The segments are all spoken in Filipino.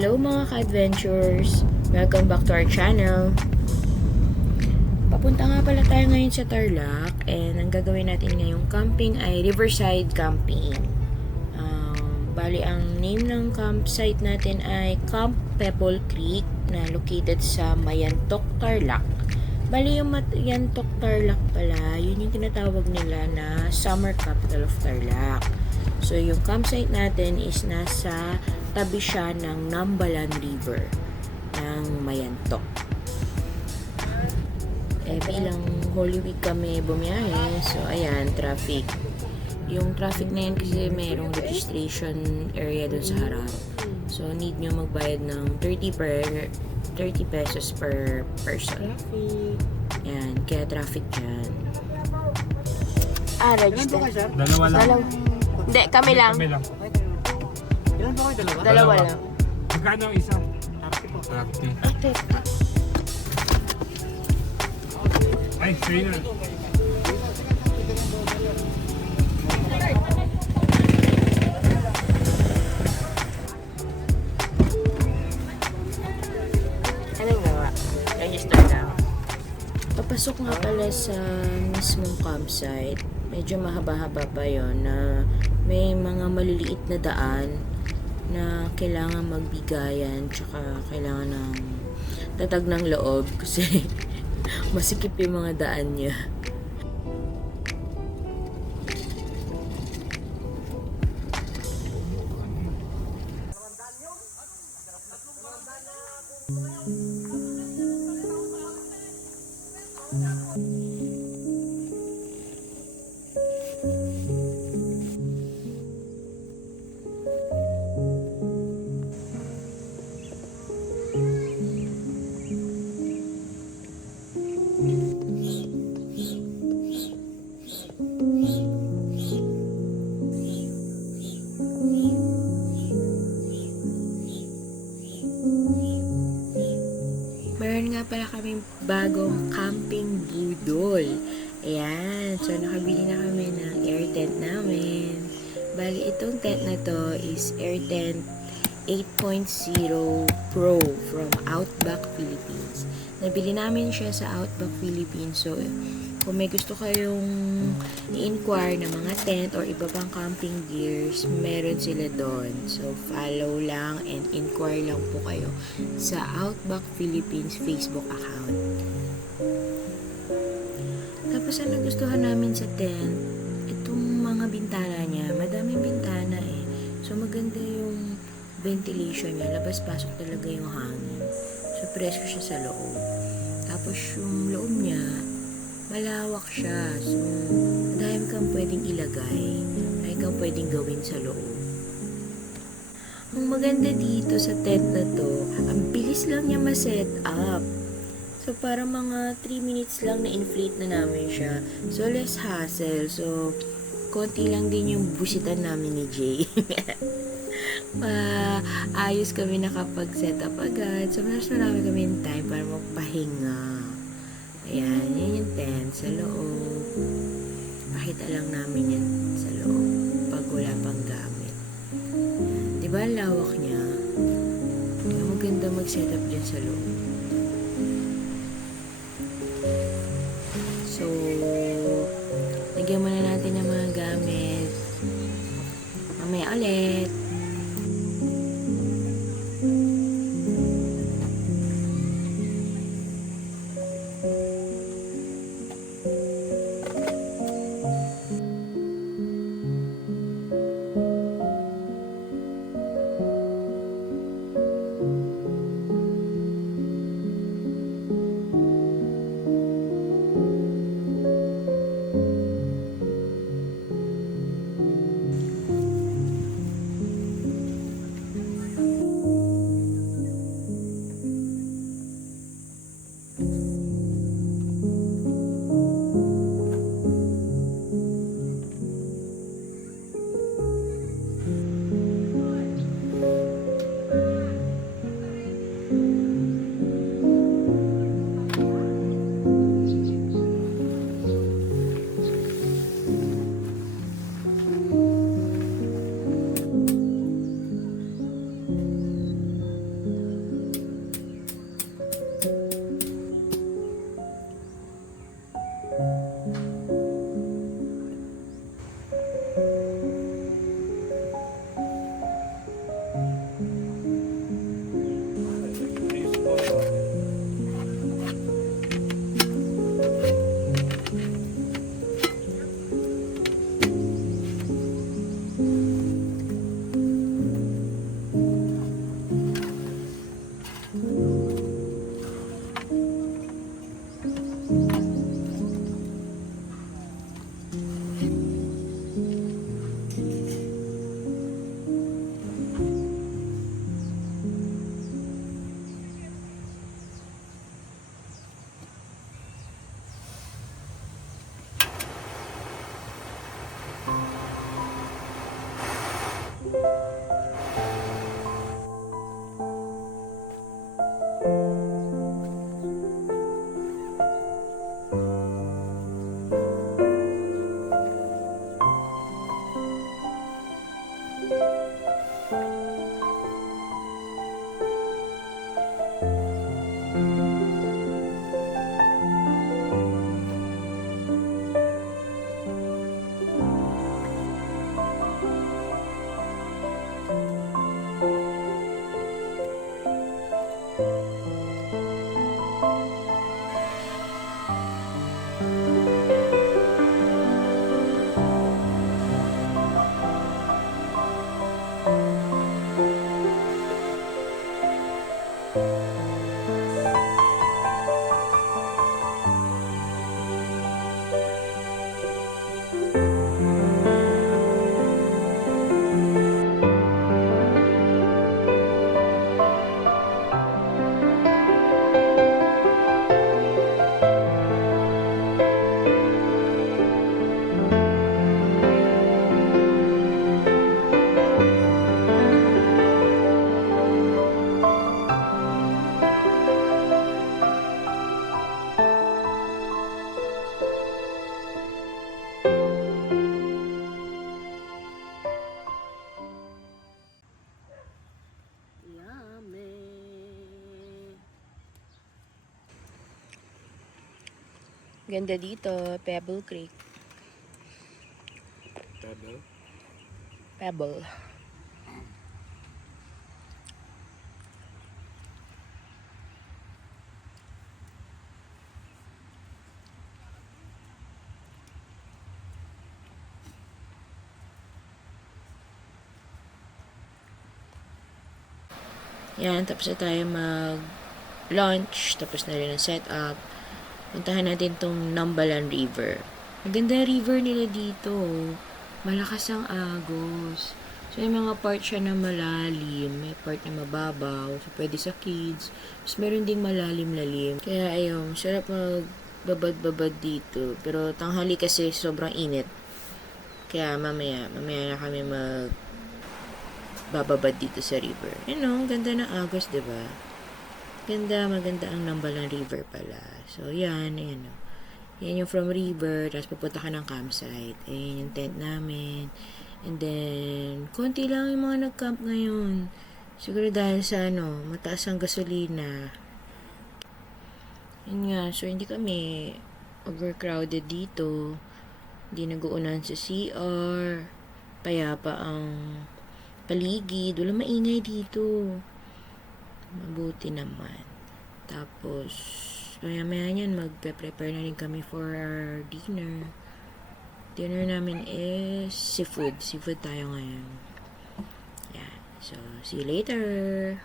Hello mga ka-adventures! Welcome back to our channel. Papunta nga pala tayo ngayon sa Tarlac and ang gagawin natin ngayong camping ay Riverside Camping. Bali, ang name ng campsite natin ay Camp Pebble Creek na located sa Mayantok, Tarlac. Bali, yung Mayantok, Tarlac pala, yun yung tinatawag nila na Summer Capital of Tarlac. So, yung campsite natin is nasa tabi siya ng Nambalan River ng Mayantok. Bilang Holy Week kami bumiyahe, so ayan, traffic. Yung traffic na yan kasi mayroong registration area dun sa harap. So, need nyo magbayad ng 30 pesos per person. Yan, kaya traffic dyan. Register. Dalawa lang. Hindi, kami lang. Kami lang. Ilan ba kayo? Dalawa? Dalawa lang. Magkano ang isa? 30 po. 30. Ay, sa'yo na. Anong gawa? Register na. Papasok nga pala sa mismong campsite. Medyo mahaba-haba pa yon na may mga maliliit na daan na kailangan magbigayan tsaka kailangan ng tatag ng loob kasi masikip yung mga daan niya. Meron nga pala kaming bagong camping budol. Ayan. So, nakabili na kami ng air tent namin. Bali, itong tent na to is air tent 8.0 Pro from Outback Philippines. Nabili namin siya sa Outback Philippines. So, kung may gusto kayong i-inquire ng mga tent or iba pang camping gears, meron sila doon. So, follow lang and inquire lang po kayo sa Outback Philippines Facebook account. Tapos, ang nagustuhan namin sa tent, itong mga bintana niya, madaming bintana eh. So, maganda yung ventilation niya. Labas-pasok talaga yung hangin. So, presko siya sa loob. Tapos, yung loob niya, malawak siya. So, dahil kang pwedeng ilagay, dahil kang pwedeng gawin sa loob. Ang maganda dito sa tent na to, ang bilis lang niya ma-set up. So, para mga 3 minutes lang na-inflate na namin siya. So, less hassle. So, konti lang din yung busitan namin ni Jay. Ayos kami nakapag-set up agad. So, mas marami kami yung time para magpahinga. Ayan, yan yung tent sa loob. Pakita lang namin yan sa loob pag wala pang gamit. Diba ang lawak niya? Maganda mag-set up dyan sa loob. So, lagyan muna natin ng mga gamit. Mamaya ulit. Ganda dito, Pebble Creek. Pebble. Yan, tapos na tayo mag-lunch. Tapos na rin ang setup. Puntahan natin tong Nambalan River. Maganda river nila dito. Malakas ang agos. So, may mga part siya na malalim. May part na mababaw. So, pwede sa kids. Tapos, meron ding malalim-lalim. Kaya, ayun, sarap magbabad-babad dito. Pero, tanghali kasi sobrang init. Kaya, mamaya na kami bababad dito sa river. You know, ganda ng agos, diba? Maganda ang Nambalan River pala. So, yan. Yan yung from river, tapos pupunta ka ng campsite. Ayan yung tent namin. And then, konti lang yung mga nag-camp ngayon. Siguro dahil sa, mataas ang gasolina. Yun nga, so hindi kami overcrowded dito. Hindi nag-uunan sa CR. Payapa ang paligid. Wala maingay dito. Mabuti naman. Tapos, maya yan, magpe-prepare na rin kami for our dinner. Dinner namin is seafood. Seafood tayo ngayon. Yeah. So, see you later.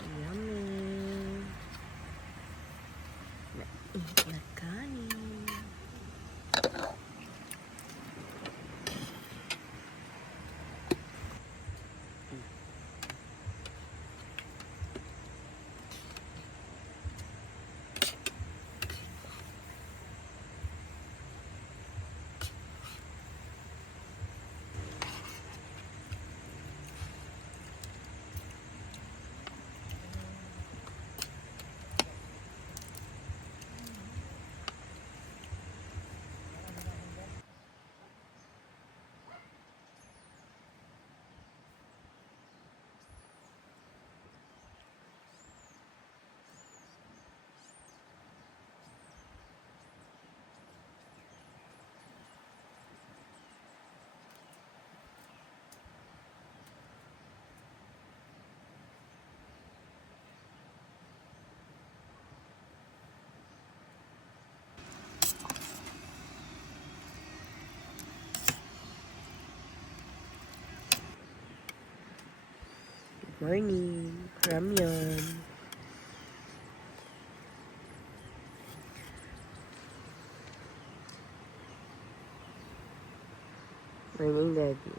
Yummy. Mainit na kanin. Morning, ramyun. Morning, Daddy.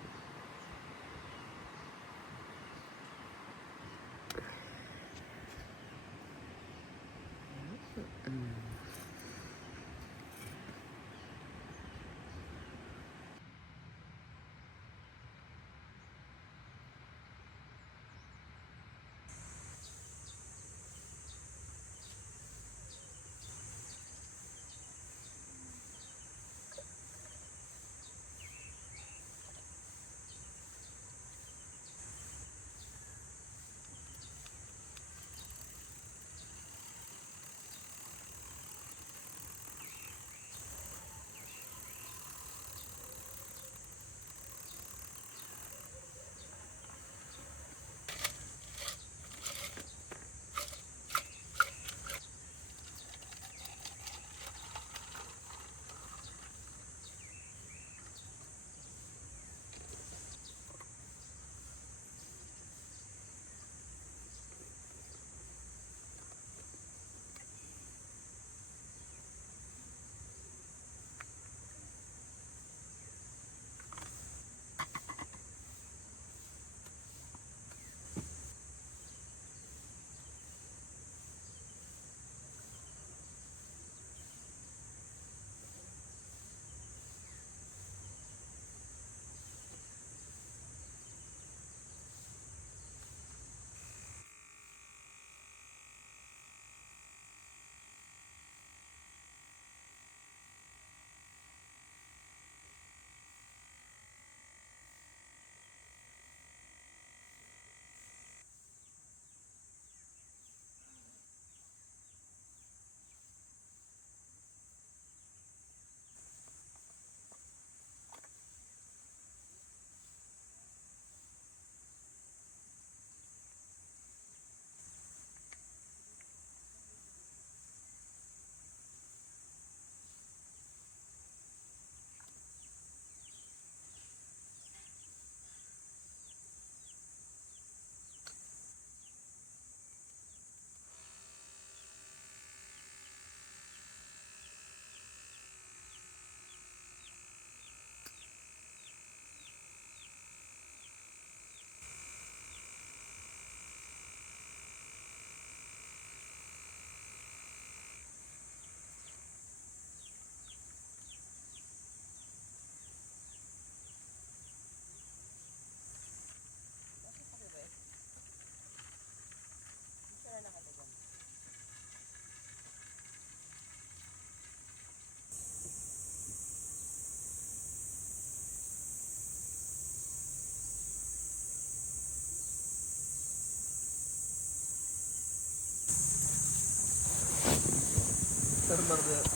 Sir,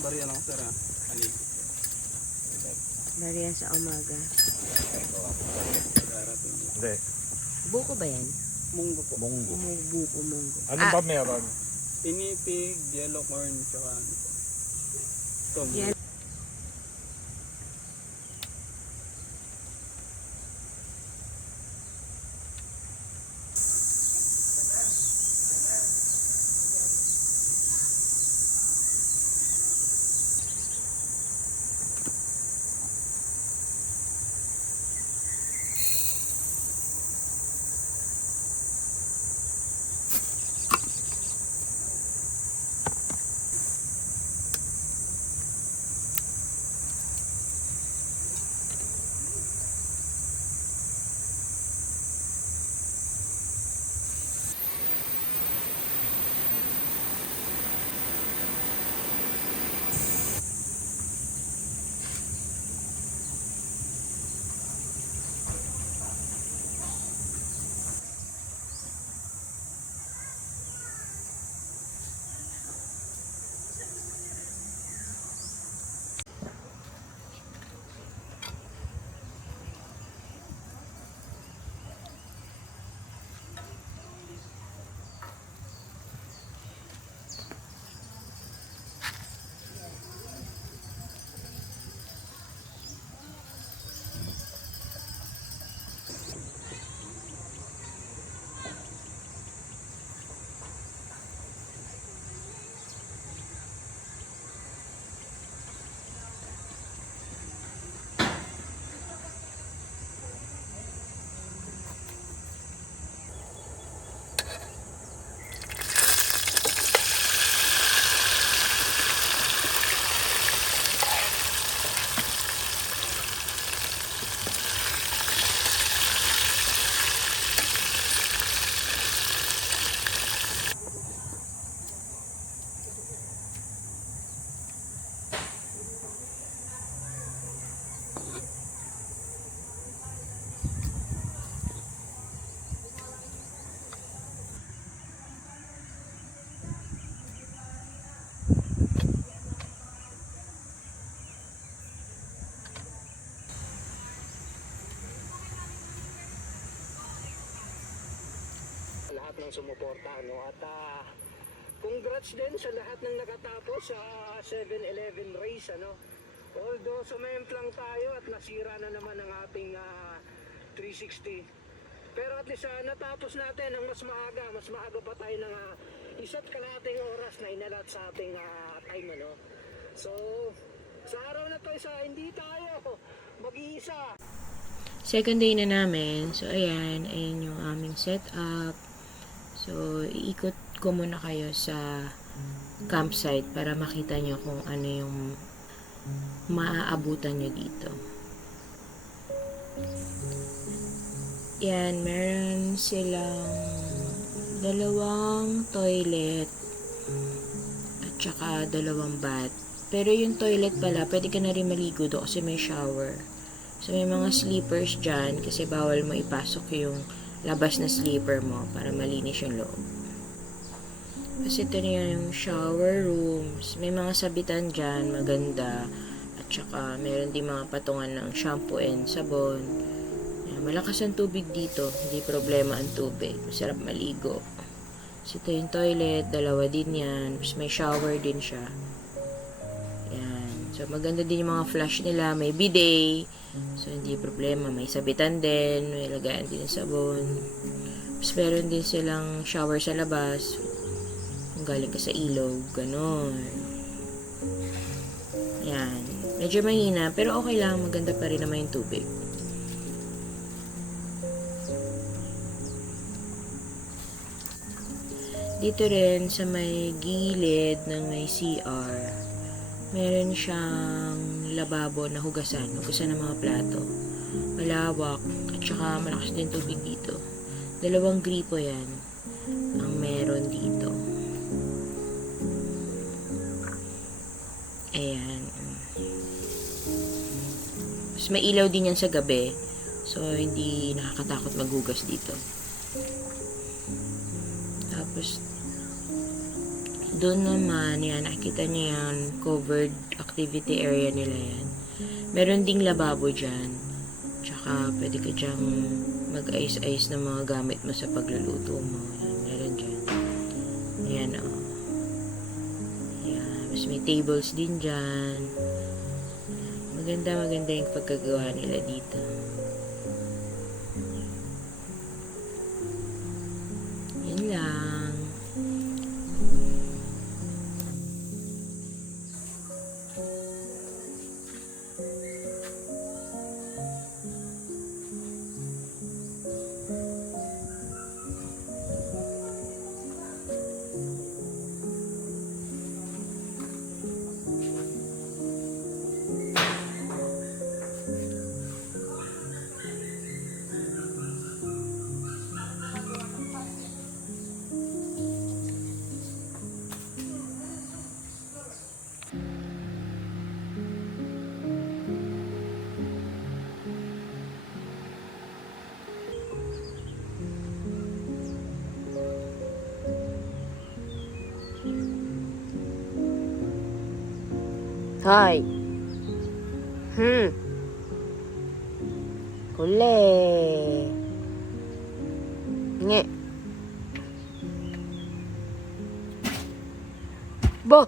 bariya lang sir ha. Ali. Bariya sa umaga. Hindi. Buko ba yan? Munggo po. Munggo. Buko, munggo. Ano ba meron? Pinipig, yellow corn, tsaka ano po. Ito, Yan. lahat ng sumuporta, no? At congrats din sa lahat ng nakatapos sa 7-Eleven race, ano? Although sumemplang tayo at nasira na naman ang ating 360. Pero at least natapos natin ang mas maaga pa tayo ng 1.5 oras na inalat sa ating time, ano? So, sa araw na to, hindi tayo mag-iisa. Second day na namin. So, ayan yung aming setup. So, iikot ko muna kayo sa campsite para makita nyo kung ano yung maaabutan nyo dito. Yan, meron silang 2 toilet at saka 2 bath. Pero yung toilet pala, pwede ka na rin maligo doon kasi may shower. So, may mga sleepers dyan kasi bawal mo ipasok yung labas na sleeper mo para malinis yung loob. Kasi ito na yung shower rooms. May mga sabitan dyan, maganda. At saka, meron din mga patungan ng shampoo and sabon. Yan, malakas ang tubig dito. Hindi problema ang tubig. Masarap maligo. So, ito yung toilet. 2 din yan. Tapos may shower din siya. Yan. So, maganda din yung mga flush nila. May bidet. So, hindi problema. May sabitan din. May lagayan din ng sabon. Tapos, meron din silang shower sa labas. Kung galing ka sa ilog. Ganon. Yan. Medyo mahina. Pero okay lang. Maganda pa rin naman yung tubig. Dito rin sa may gilid ng may CR, meron siyang lababo na hugasan ng mga plato. Malawak at saka malakas din tubig dito. 2 gripo yan ang meron dito. Ayan. Tapos may ilaw din yan sa gabi. So, hindi nakakatakot maghugas dito. Tapos, doon naman, yan, nakikita niyo yan, covered activity area nila yan. Meron ding lababo dyan. Tsaka, pwede ka dyang mag-ice-ice ng mga gamit mo sa pagluluto mo. Yan, meron dyan. Ayan, o. Oh. Ayan, mas may tables din dyan. Maganda yung pagkagawa nila dito. Yan lang. Hoy. Huli. Nge. Bo.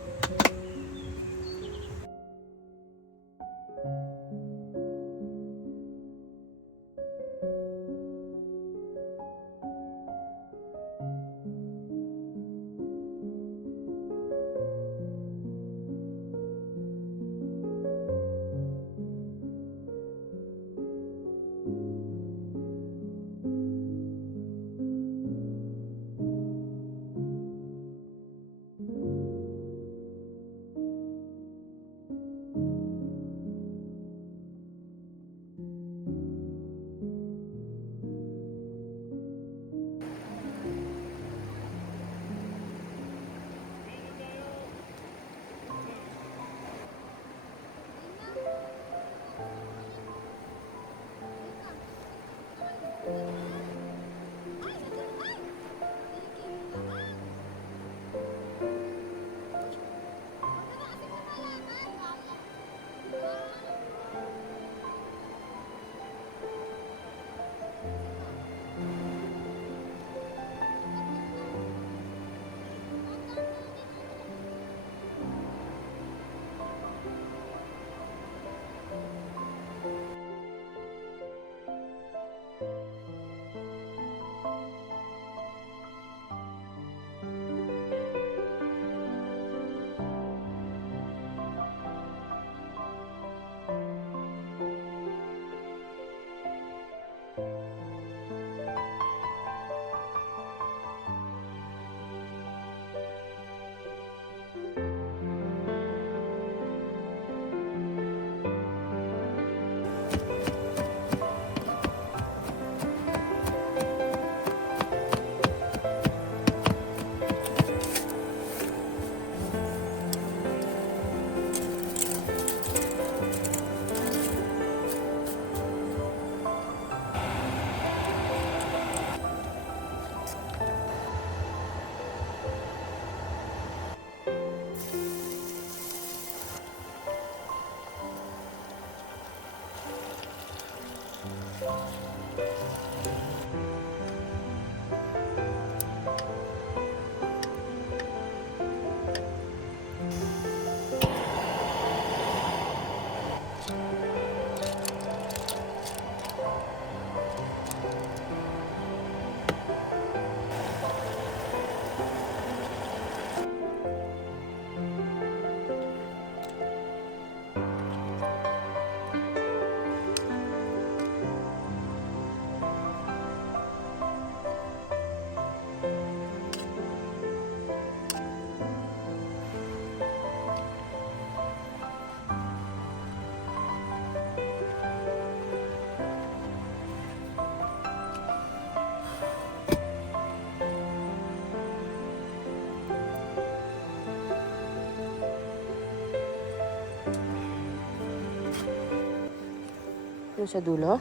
Doon sa dulo?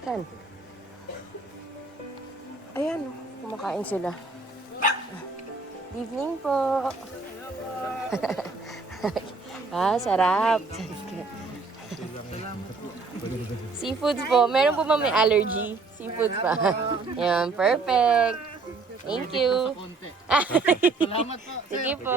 Kan? Ayan, kumakain sila. Good evening po. Sarap. Seafoods po. Meron po ba may allergy? Seafoods pa. Yan, perfect. Thank you. Salamat po. Sige po.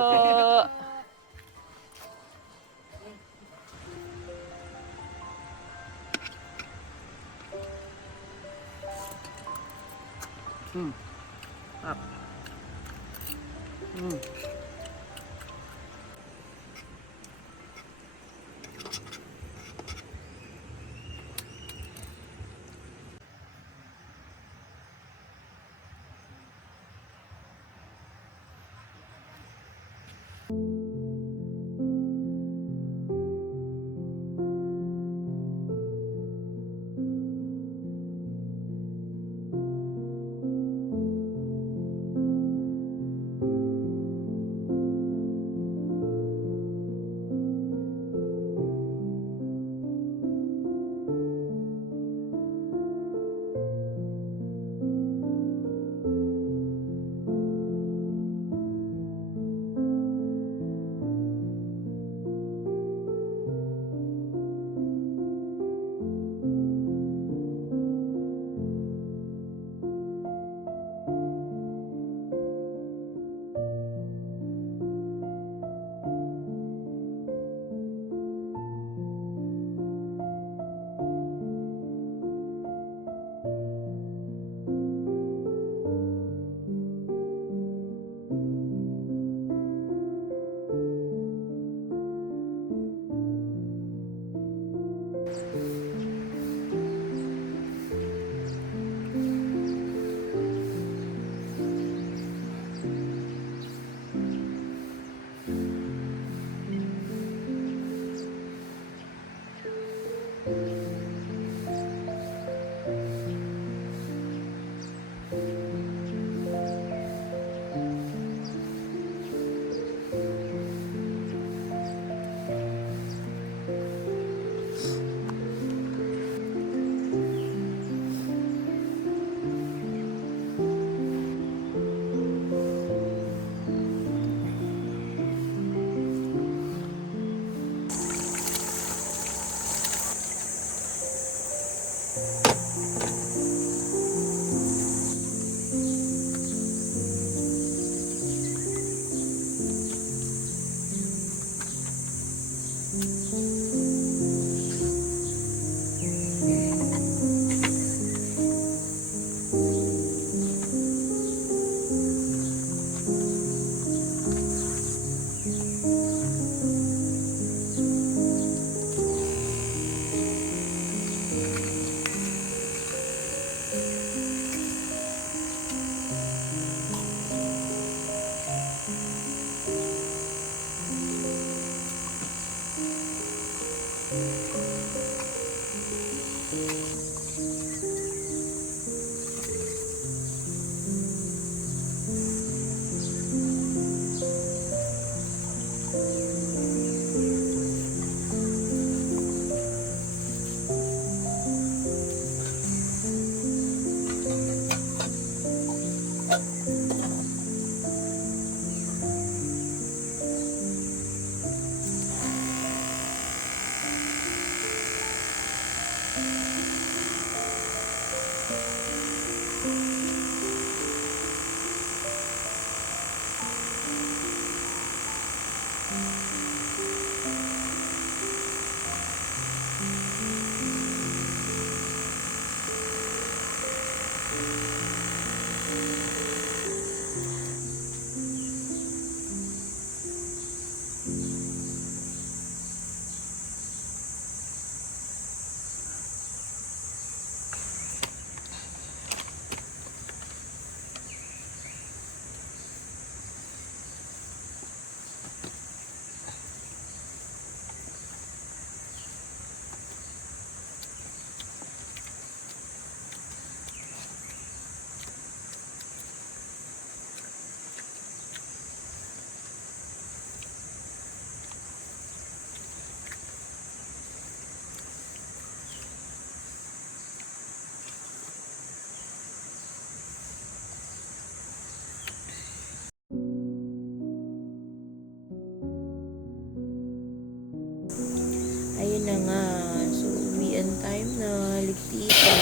ligpitan.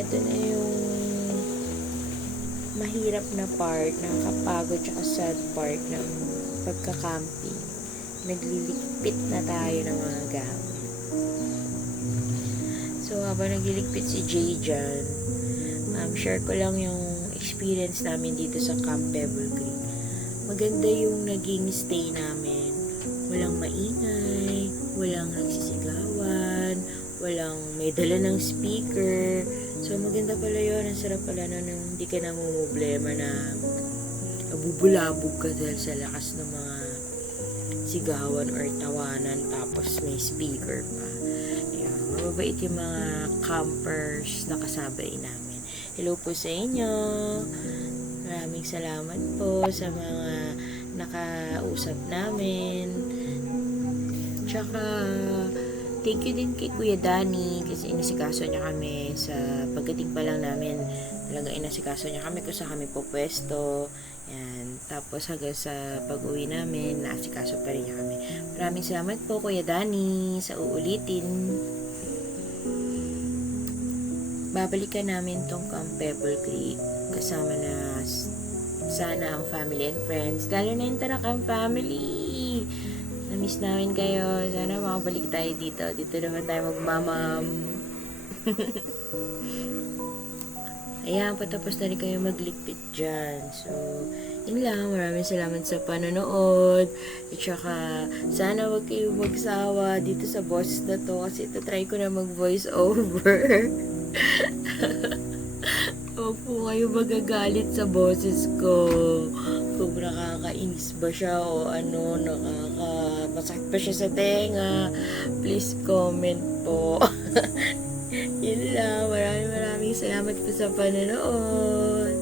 Ito na yung mahirap na part, nakakapagod tsaka sad part ng pagka-camping. Nagliligpit na tayo ng mga gamit. So, habang nagliligpit si Jay dyan, share ko lang yung experience namin dito sa Camp Pebble Creek. Maganda yung naging stay namin. Walang maingay, walang nagsisigawan, walang may dala ng speaker. So, maganda pala yun. Ang sarap pala nun nung hindi ka namumblema na bubulabog ka dahil sa lakas ng mga sigawan or tawanan tapos may speaker pa. Ayan, mababait yung mga campers na kasabay namin. Hello po sa inyo. Maraming salamat po sa mga nakausap namin. Tsaka, thank you din kay Kuya Danny kasi inasikaso niya kami sa pagdating pa lang namin. Talaga inasikaso niya kami kung saan kami pupwesto. Yan. Tapos hanggang sa pag-uwi namin, naasikaso pa rin niya kami. Maraming salamat po Kuya Danny sa uulitin. Babalikan namin tong Camp Pebble Creek kasama na sana ang family and friends. Lalo na yung Tarakam family. Na-miss namin kayo. Sana makabalik tayo dito. Dito naman tayo magmamam. Ayan, patapos na rin kayo magligpit dyan. So, yun lang. Maraming salamat sa panonood. At saka, sana wag kayo magsawa dito sa boss na to. Kasi ito, try ko na mag-voice over. Huwag po kayo magagalit sa boses ko. Kung nakakainis ba siya o ano, masakit pa siya sa tenga, please comment po. Yun lang. Maraming salamat po sa panonood.